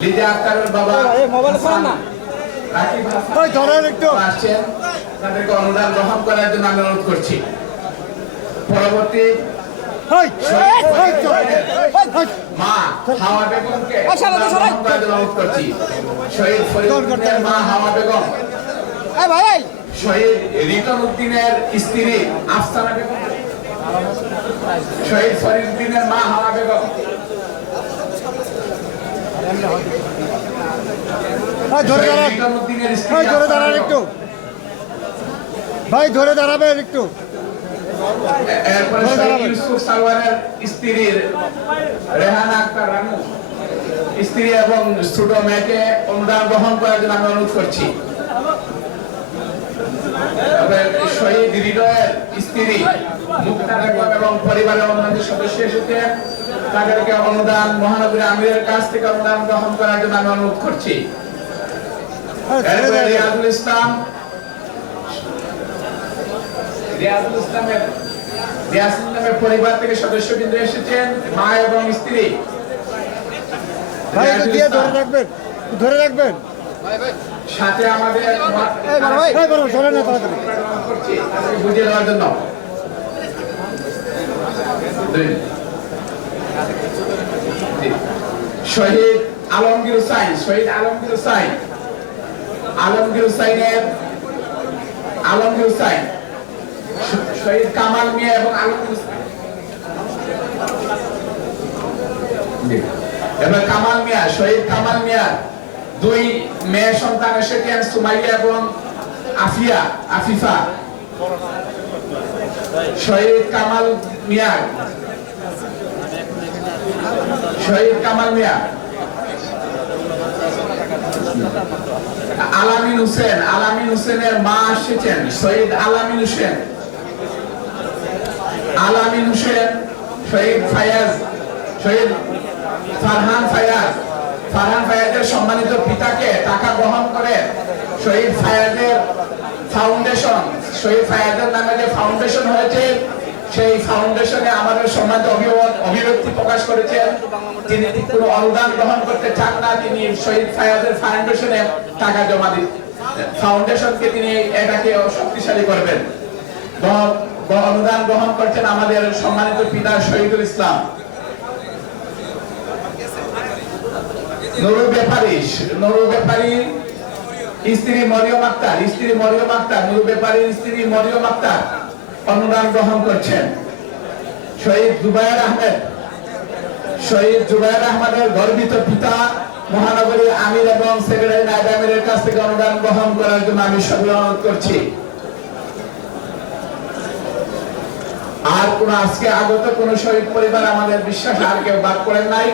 লিজা আক্তারের বাবা মোবাইলে ফোন না রাকিব ওই ধরেন একটু আসছেন তাদেরকে অনুদান গ্রহণ করার জন্য আমি অনুরোধ করছি পরবর্তী ওই ওই চল। ওই, মা হাওয়া বেগমকে অনুরোধ করছি শহীদ ফরিদুদ্দিনের মা হাওয়া বেগম এই ভাই শহীদ রিটন উদ্দিনের স্ত্রী আফসানা বেগম শহীদ ফরিদুদ্দিনের মা হাওয়া বেগম ওই ধরে দাঁড়ান। একটু। ভাই, ধরে দাঁড়াবেন একটু। স্ত্রী এবং ছোট মেয়েকে অনুদান গ্রহণ করার জন্য আমি অনুরোধ করছি। স্ত্রী এবং পরিবারের অন্যান্য সদস্য এসেছে। তাদেরকে অনুদান মহানগরী আমিরের কাছ থেকে অনুদান গ্রহণ করার জন্য আমি অনুরোধ করছি। ধরে রিয়াজুল ইসলাম রিয়াজুল ইসলামের রিয়াজুল ইসলামের পরিবার থেকে সদস্যবৃন্দ এসেছেন মা এবং স্ত্রী। ধরে রাখবেন ধরে রাখবেন। সাথে আমাদের এই বড় ভাই ওই বড় ধরে না তাড়াতাড়ি করছি তাদেরকে বুঝিয়ে দেওয়ার জন্য দুই। জি। শহীদ আলমগীর হুসাইন, শহীদ আলমগীর হুসাইন, আলমগীর হুসাইনের আলমগীর হুসাইন, শহীদ কামাল মিয়া এবং আলমগীর এবার কামাল মিয়া, শহীদ কামাল মিয়া, দুই মেয়ে সন্তান এসেছেন সুমাইয়া এবং আফিয়া, আফিফা। শহীদ কামাল মিয়া শহীদ কামাল মিয়া। আলামিন হোসেন, আলামিন হোসেনের মা এসেছেন, শহীদ আলামিন হোসেন। আলামিন হোসেন, শহীদ ফায়াজ, শহীদ ফারহান ফায়াজ। ফারহান ফায়াজের সম্মানিত পিতাকে টাকা গ্রহণ করে শহীদ ফায়াজের ফাউন্ডেশন শহীদ ফায়াজের নামে যে ফাউন্ডেশন হয়েছে সেই ফাউন্ডেশনে আমাদের সম্মানিত অভিব্যক্তি প্রকাশ করেছেন। তিনি কোনো অনুদান গ্রহণ করতে চান না, তিনি শহীদ ফায়াজের ফাউন্ডেশনে টাকা জমা দিন। ফাউন্ডেশনকে তিনি এটাকে শক্তিশালী করবেন। অনুদান গ্রহণ করছেন আমাদের সম্মানিত পিতা শহীদুল ইসলাম। নুরুল ব্যাপারী নুরুল ব্যাপারী, স্ত্রী মরিয়ম আক্তার, স্ত্রী মরিয়ম আক্তার নুরুল ব্যাপারীর স্ত্রী মরিয়ম আক্তার। অনুদান গ্রহণ করছেন। শহীদ জুবায়ের আহমেদ। শহীদ জুবায়ের আহমেদের গর্বিত পিতা, মহানগরী আমির এবং সেক্রেটারি নায়ব আমিরের কাছ থেকে অনুদান গ্রহণ করার জন্য আমি সবাই অনুরোধ করছি। আর কোন আজকে আগত কোন শহীদ পরিবার আমাদের বিশ্বাস আর কেউ বাদ করেন নাই।